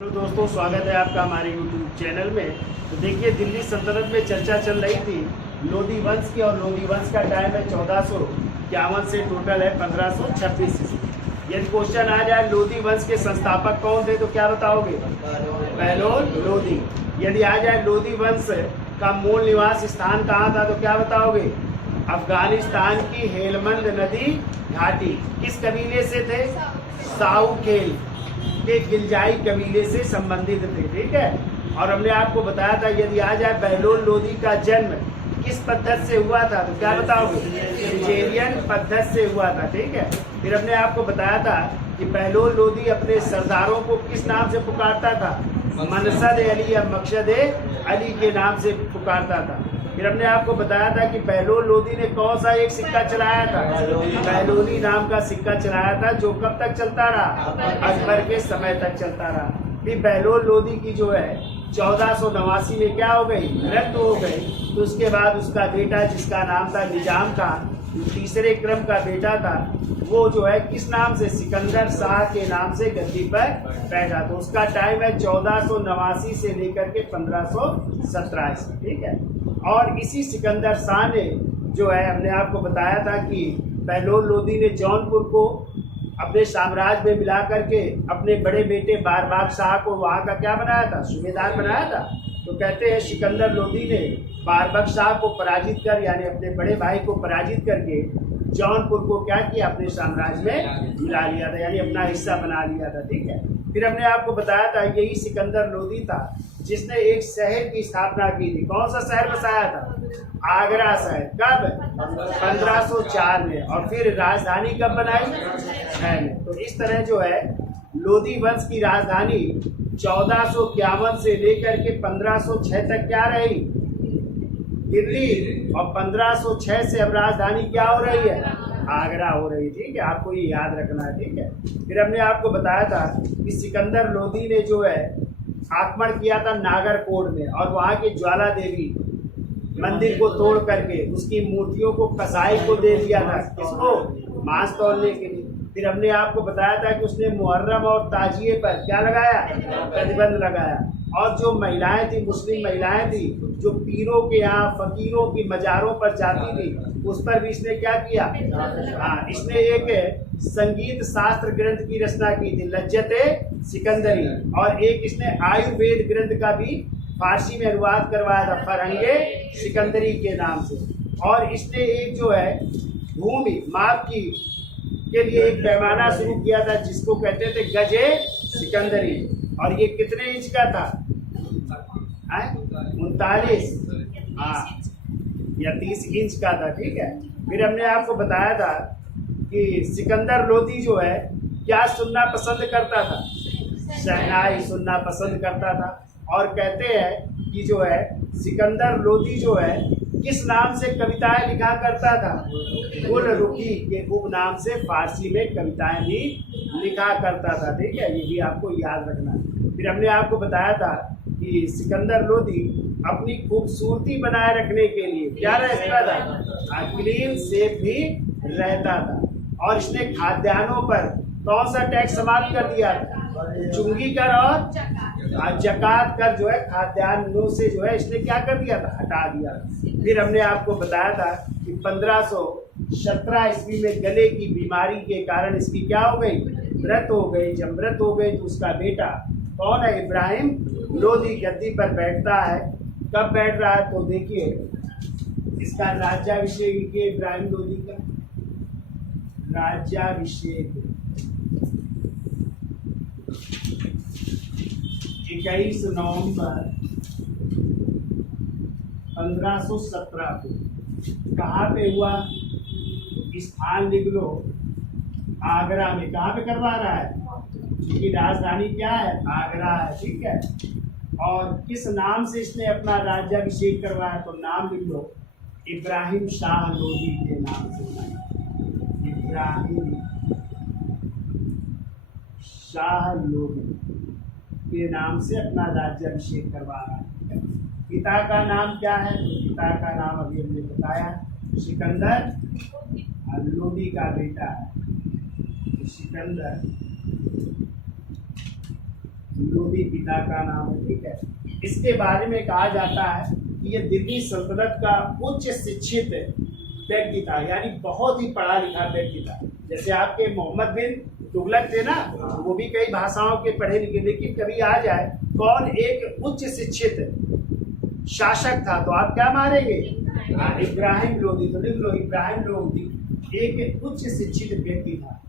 Hello दोस्तों, स्वागत है आपका हमारे YouTube चैनल में। तो देखिए, दिल्ली सल्तनत में चर्चा चल रही थी लोधी वंश की, और लोधी वंश का टाइम है 1451 से टोटल है 1526 ईस्वी। यदि क्वेश्चन आ जाए लोधी वंश के संस्थापक कौन थे तो क्या बताओगे? बहलोल लोधी। यदि आ जाए लोधी वंश का मूल निवास स्थान कहाँ था तो क्या बताओगे? अफगानिस्तान की हेलमंद नदी घाटी। किस कबीले से थे? साउखेल के गिलजाई कबीले से संबंधित थे। ठीक है। और हमने आपको बताया था यदि आ जाए बहलोल लोधी का जन्म किस पद्धति से हुआ था तो क्या बताओगे? सिजेरियन पद्धति से हुआ था। ठीक है। फिर हमने आपको बताया था कि बहलोल लोधी अपने सरदारों को किस नाम से पुकारता था? मनसद अली या मकसद अली के नाम से पुकारता था। फिर हमने आपको बताया था कि बहलोल लोधी ने कौन सा एक सिक्का चलाया था? बहलोली नाम का सिक्का चलाया था, जो कब तक चलता रहा? अकबर के समय तक चलता रहा। फिर बहलोल लोधी की जो है 1489 में क्या हो गई? मृत्यु हो गई। तो उसके बाद उसका बेटा, जिसका नाम था निजाम खान, तीसरे क्रम का बेटा था, वो जो है किस नाम से? सिकंदर शाह के नाम से गद्दी पर बैठा। तो उसका टाइम है 1489 से लेकर के 1517। ठीक है। और इसी सिकंदर शाह ने जो है, हमने आपको बताया था कि बहलोल लोधी ने जौनपुर को अपने साम्राज्य में मिला करके अपने बड़े बेटे बारबाग शाह को वहाँ का क्या बनाया था? सूबेदार बनाया था। तो कहते हैं सिकंदर लोधी ने बारबाग शाह को पराजित कर, यानी अपने बड़े भाई को पराजित करके जौनपुर को क्या किया? अपने साम्राज्य में मिला लिया था, यानी अपना हिस्सा बना लिया था। ठीक है। फिर हमने आपको बताया था यही सिकंदर लोधी था जिसने एक शहर की स्थापना की थी। कौन सा शहर बसाया था? आगरा शहर। कब? 1504 में। और फिर राजधानी कब बनाई? 6 में। तो इस तरह जो है लोधी वंश की राजधानी 1451 से लेकर के 1506 तक क्या रही? दिल्ली। और 1506 से अब राजधानी क्या हो रही है? आगरा हो रही। ठीक है। आपको ये याद रखना है। ठीक है। फिर हमने आपको बताया था कि सिकंदर लोधी ने जो है आक्रमण किया था नागरकोट में, और वहाँ के ज्वाला देवी मंदिर को तोड़ करके उसकी मूर्तियों को कसाई को दे दिया था। किसको? मांस तौलने के लिए। फिर हमने आपको बताया था कि उसने मुहर्रम और ताजिए पर क्या लगाया? प्रतिबंध लगाया। और जो महिलाएं थी, मुस्लिम महिलाएं थी, जो पीरों के यहाँ, फकीरों की मजारों पर जाती थी, उस पर भी इसने क्या किया? हाँ, इसने एक संगीत शास्त्र ग्रंथ की रचना की थी, लज्जते सिकंदरी। और एक इसने आयुर्वेद ग्रंथ का भी फारसी में अनुवाद करवाया था, फरहंगे सिकंदरी के नाम से। और इसने एक जो है भूमि माप की के लिए एक पैमाना शुरू किया था, जिसको कहते थे गजे सिकंदरी। और ये कितने इंच का था? 39 या 30 इंच का था। ठीक है। फिर हमने आपको बताया था कि सिकंदर लोधी जो है क्या सुनना पसंद करता था? शहनाई सुनना पसंद करता था। और कहते हैं कि जो है सिकंदर लोधी जो है किस नाम से कविताएं लिखा करता था? गुल रुखी के उपनाम से फारसी में कविताएं भी लिखा करता था। ठीक है। ये भी आपको याद रखना है। फिर हमने आपको बताया था कि सिकंदर लोधी अपनी खूबसूरती बनाए रखने के लिए क्या रहता था? क्लीन सेफ भी रहता था। और इसने खाद्यान्नों पर कौन सा टैक्स समाप्त कर दिया था? चुंगी कर और जकात कर जो है खाद्यान्नों से जो है इसने क्या कर दिया था? हटा दिया। फिर हमने आपको बताया था कि 1517 ईस्वी में गले की बीमारी के कारण इसकी क्या हो गई? मृत्यु हो गई। जब मृत्यु हो गई तो उसका बेटा कौन है? इब्राहिम लोधी गद्दी पर बैठता है। कब बैठ रहा है तो देखिए, इसका राज्याभिषेक के इब्राहिम लोधी का राज्याभिषेक 21 नवंबर 1517 को कहाँ पे हुआ? स्थान लिख लो, आगरा में। कहाँ पे करवा रहा है? क्योंकि राजधानी क्या है? आगरा है। ठीक है। और किस नाम से इसने अपना राज्याभिषेक करवाया तो नाम लिख लो, इब्राहिम शाह लोधी के नाम से। इब्राहिम शाह लोधी के नाम से अपना राज्याभिषेक करवा रहा है। पिता का नाम क्या है? तो पिता का नाम अभी हमने बताया, सिकंदर लोधी का बेटा है। सिकंदर लोधी पिता का नाम है, ठीक है। इसके बारे में कहा जाता है कि ये दिल्ली सल्तनत का उच्च शिक्षित व्यक्ति था, यानी बहुत ही पढ़ा लिखा व्यक्ति था। जैसे आपके मोहम्मद बिन तुगलक थे ना, वो भी कई भाषाओं के पढ़े लिखे, लेकिन कभी आ जाए कौन एक उच्च शिक्षित शासक था तो आप क्या मारेंगे? इब्राहिम लोधी। तो लिख लो, इब्राहिम लोधी एक उच्च शिक्षित व्यक्ति था।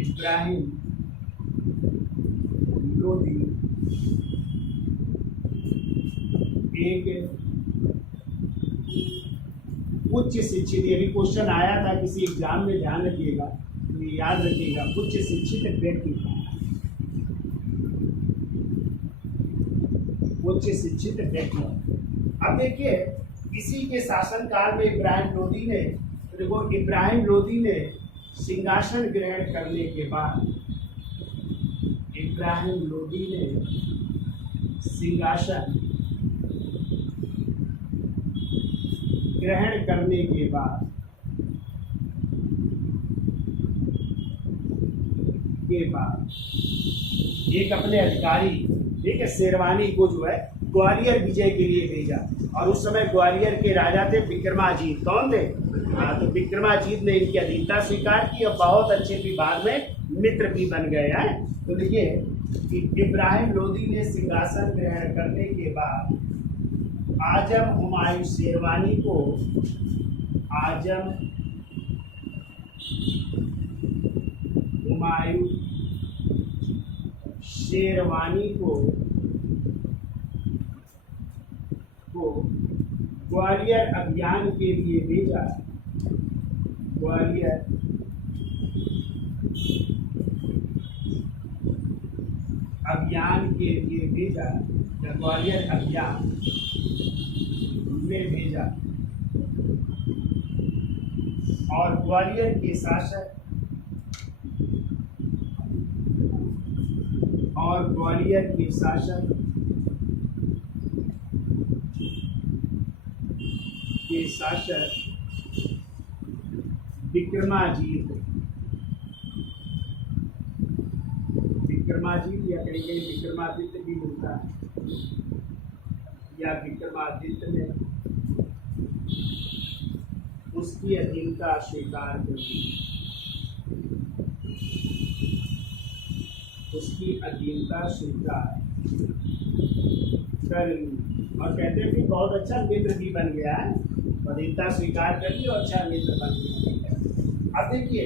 इब्राहिम लोधी एक उच्च शिक्षित, ये भी क्वेश्चन आया था किसी एग्जाम में, ध्यान रखिएगा, तो याद रखिएगा, उच्च शिक्षित व्यक्ति था, उच्च शिक्षित व्यक्ति। अब देखिए इसी के शासनकाल में इब्राहिम लोधी ने, देखो इब्राहिम लोधी ने सिंहासन ग्रहण करने के बाद, इब्राहिम लोधी ने सिंहासन ग्रहण करने के बाद एक अपने अधिकारी, ठीक है, शेरवानी को जो है ग्वालियर विजय के लिए भेजा। और उस समय ग्वालियर के राजा थे विक्रमाजीत। कौन थे? हाँ, तो विक्रमाजीत ने इनकी अधीनता स्वीकार की और बहुत अच्छे भी बाद में मित्र भी बन गए हैं। तो देखिए कि इब्राहिम लोधी ने सिंहासन ग्रहण करने के बाद आजम हुमायूं शेरवानी को, आजम हुमायूं शेरवानी को ग्वालियर अभियान के लिए भेजा, ग्वालियर अभियान के लिए भेजा, या ग्वालियर अभियान में भेजा। और ग्वालियर के शासक, और ग्वालियर के शासक विक्रमाजीत, या कहीं कहीं विक्रमादित्य भी मिलता है, या विक्रमादित्य ने उसकी अधीनता स्वीकार कर ली, उसकी अधीनता स्वीकार कर ली। और कहते हैं कि बहुत अच्छा मित्र भी बन गया है, अधीनता स्वीकार कर ली और अच्छा मित्र बन गया। अब देखिए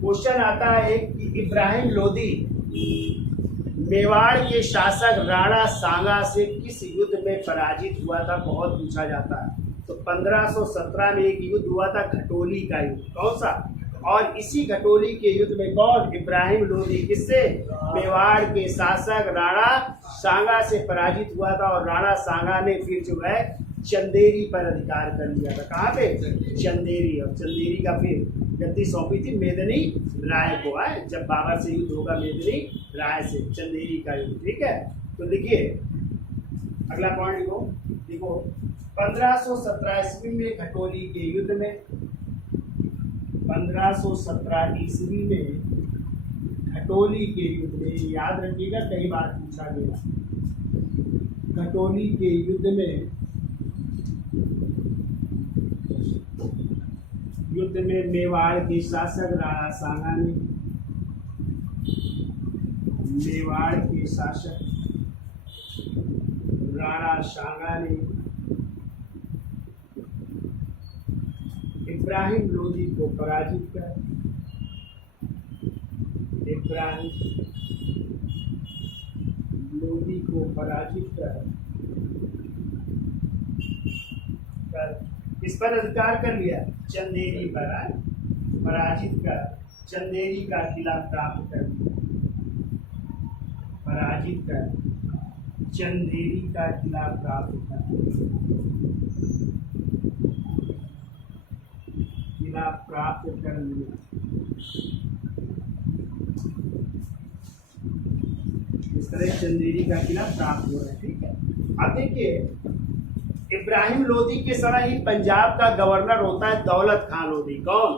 क्वेश्चन आता है कि इब्राहिम लोधी मेवाड़ के शासक राणा सांगा से किस युद्ध में पराजित हुआ था, बहुत पूछा जाता है। तो 1517 में एक युद्ध हुआ था, घटोली का युद्ध। कौन सा? और इसी घटोली के युद्ध में कौन? इब्राहिम लोधी किससे? मेवाड़ के शासक राणा सांगा से पराजित हुआ था। और राणा सांगा ने फिर जो है चंदेरी पर अधिकार कर लिया था। कहाँ पे? चंदेरी। और चंदेरी का फिर गद्दी सौंपी थी मेदिनी राय को, है जब बाबर से युद्ध होगा मेदिनी राय से, चंदेरी का युद्ध, ठीक है। तो देखिए अगला पॉइंट देखो 1517 ईस्वी में घटोली के युद्ध में, 1517 ईस्वी में घटोली के युद्ध में, याद रखिएगा कई बार पूछा गया, घटोली के युद्ध में मेवाड़ के शासक राणा सांगा ने, मेवाड़ के शासक राणा सांगा ने इब्राहिम लोधी को पराजित कर, इब्राहिम लोधी को पराजित कर इस पर अधिकार कर लिया, चंदेरी पर पराजित कर चंदेरी का किला प्राप्त कर लिया, पराजित कर चंदेरी का किला प्राप्त कर, किला प्राप्त कर लिया। इस तरह चंदेरी का किला प्राप्त हो रहा है, ठीक है। अब देखिए इब्राहिम लोधी के समय ही पंजाब का गवर्नर होता है दौलत खान लोधी। कौन?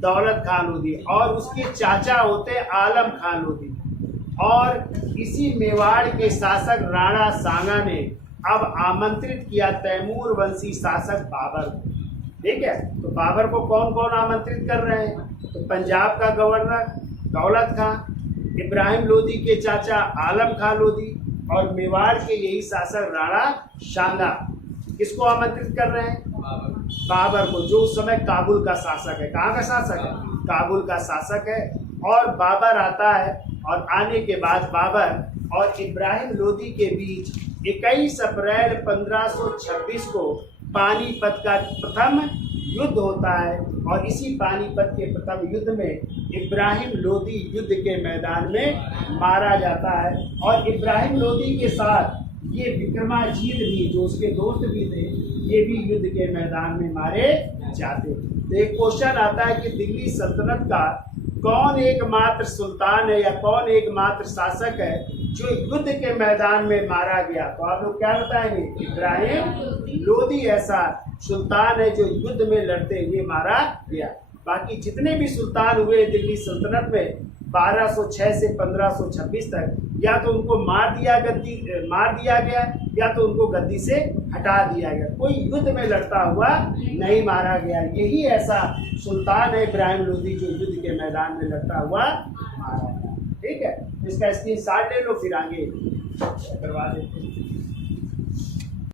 दौलत खान लोधी। और उसके चाचा होते हैं आलम खान लोधी। और इसी मेवाड़ के शासक राणा सांगा ने अब आमंत्रित किया तैमूर वंशी शासक बाबर को। ठीक है, तो बाबर को कौन कौन आमंत्रित कर रहे हैं? तो पंजाब का गवर्नर दौलत खां, इब्राहिम लोदी के चाचा आलम खां लोदी और मेवाड़ के यही शासक राणा सांगा। किसको आमंत्रित कर रहे हैं? बाबर को, जो उस समय काबुल का शासक है। कहाँ का शासक है? काबुल का शासक है। और बाबर आता है और आने के बाद बाबर और इब्राहिम लोदी के बीच 21 अप्रैल 1526 को पानीपत का प्रथम युद्ध होता है। और इसी पानीपत के प्रथम युद्ध में इब्राहिम लोदी युद्ध के मैदान में मारा जाता है। और इब्राहिम लोदी के साथ ये विक्रमाजीत भी, जो उसके दोस्त भी थे, ये भी युद्ध के मैदान में मारे जाते। तो एक क्वेश्चन आता है कि दिल्ली सल्तनत का कौन एकमात्र सुल्तान है या कौन एकमात्र शासक है जो युद्ध के मैदान में मारा गया? तो आप लोग क्या बताएंगे? इब्राहिम लोदी ऐसा सुल्तान है जो युद्ध में लड़ते हुए मारा गया। बाकी जितने भी सुल्तान हुए दिल्ली सल्तनत में 1206 से 1526 तक, या तो उनको मार दिया गया या तो उनको गद्दी से हटा दिया गया। कोई युद्ध में लड़ता हुआ नहीं मारा गया। यही ऐसा सुल्तान है इब्राहिम लोदी जो युद्ध के मैदान में लड़ता हुआ मारा गया। ठीक है, इसका स्क्रीनशॉट ले लो, फिर आगे करवा देते हैं।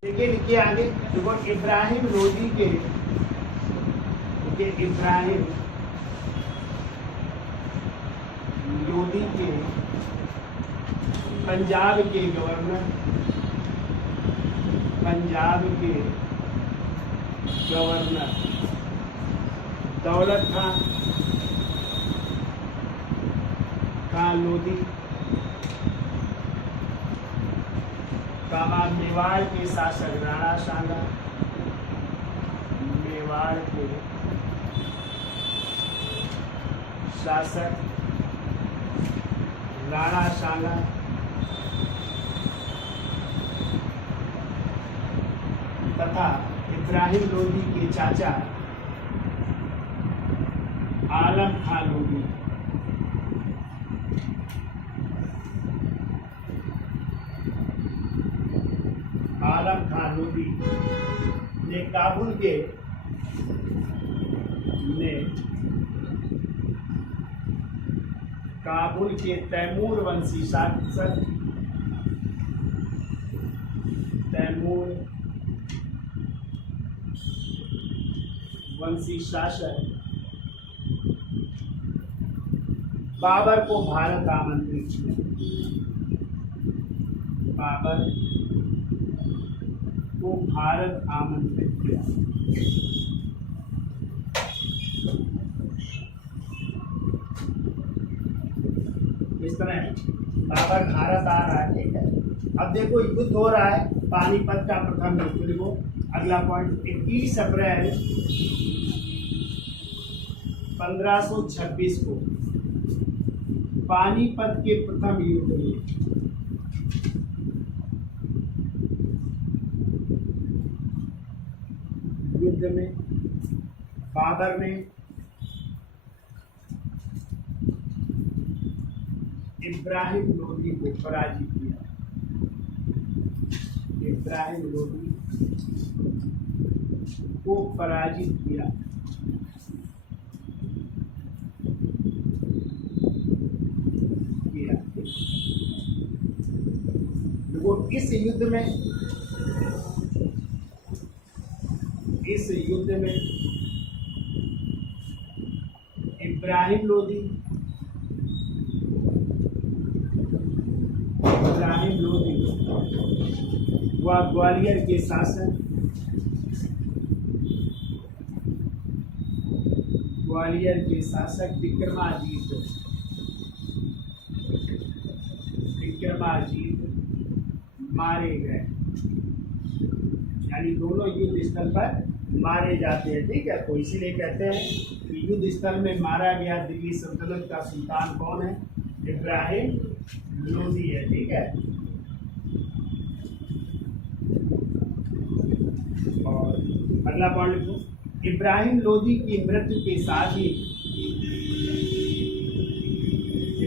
देखिए, लिखिए आगे। देखो, इब्राहिम लोदी के इब्राहिम लोदी के पंजाब के गवर्नर दौलत खां लोदी का मेवाड़ के शासक राणा सांगा, मेवाड़ के शासक राणा सांगा तथा इब्राहिम लोदी के चाचा आलम खां लोदी ने काबुल के तैमूर वंशी शासक बाबर को भारत आमंत्रित किया। इस तरह बाबर भारत आ रहा है। ठीक है, अब देखो युद्ध हो रहा है, पानीपत का प्रथम युद्ध। देखो अगला पॉइंट, 21 अप्रैल 1526 को पानीपत के प्रथम युद्ध में बाबर ने इब्राहिम लोदी को पराजित किया। देखो इस युद्ध में इब्राहिम लोदी व ग्वालियर के शासक विक्रमाजीत मारे गए। यानी दोनों युद्ध स्थल पर मारे जाते हैं। ठीक है, तो इसीलिए कहते हैं कि युद्ध स्थल में मारा गया दिल्ली सल्तनत का सुल्तान कौन है? इब्राहिम लोदी है। ठीक है, और अगला पॉइंट लिखो, इब्राहिम लोदी की मृत्यु के साथ ही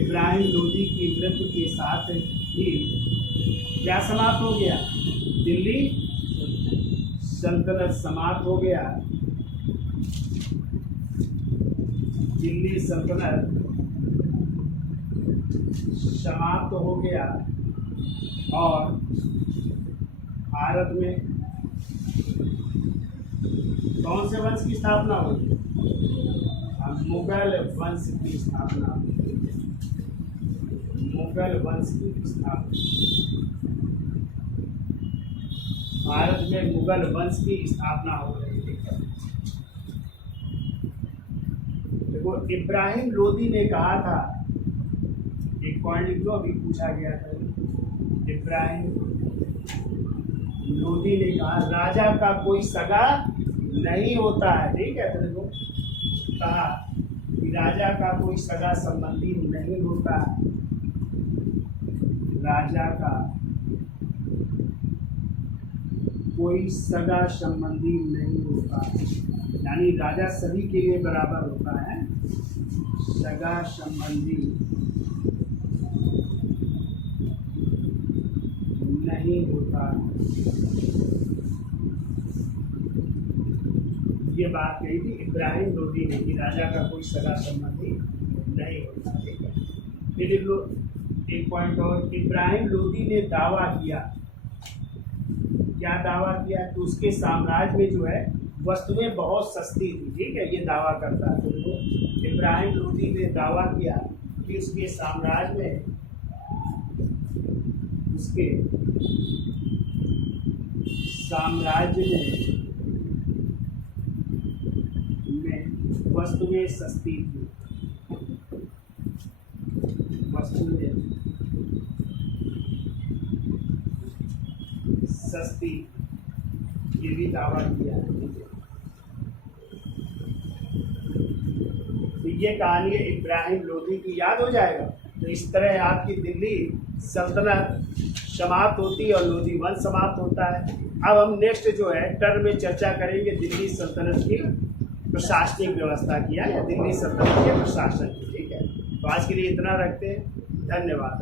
इब्राहिम लोदी की मृत्यु के साथ ही क्या समाप्त हो गया? दिल्ली सल्तनत समाप्त हो गया। दिल्ली सल्तनत समाप्त हो गया और भारत में कौन से वंश की स्थापना हुई? मुगल वंश की स्थापना। मुगल वंश की स्थापना। भारत में मुगल वंश की स्थापना हो रही है। देखो, इब्राहिम लोदी ने कहा था, एक पॉइंट लिख दो, अभी पूछा गया था। इब्राहिम लोदी ने कहा राजा का कोई सगा नहीं होता है। ठीक है, तो देखो कहा कि राजा का कोई सगा संबंधी नहीं होता है। राजा का कोई सगा संबंधी नहीं होता, यानी राजा सभी के लिए बराबर होता है। सगा संबंधी नहीं होता, ये बात कही थी इब्राहिम लोदी ने कि राजा का कोई सगा संबंधी नहीं होता। ठीक है, फिर एक पॉइंट और, इब्राहिम लोदी ने दावा किया। क्या दावा किया? कि उसके साम्राज्य में जो है वस्तुएं बहुत सस्ती थी। ठीक है, ये दावा करता है। तो इब्राहिम लोदी ने दावा किया कि उसके साम्राज्य में वस्तुएं सस्ती थी। वस्तुएं सस्ती, ये भी दावा किया है। तो ये कहानी है इब्राहिम लोदी की, याद हो जाएगा। तो इस तरह आपकी दिल्ली सल्तनत समाप्त होती है और लोदी वंश समाप्त होता है। अब हम नेक्स्ट जो है टर्म में चर्चा करेंगे दिल्ली सल्तनत की प्रशासनिक व्यवस्था किया या दिल्ली सल्तनत के प्रशासन की। ठीक है, तो आज के लिए इतना रखते हैं। धन्यवाद।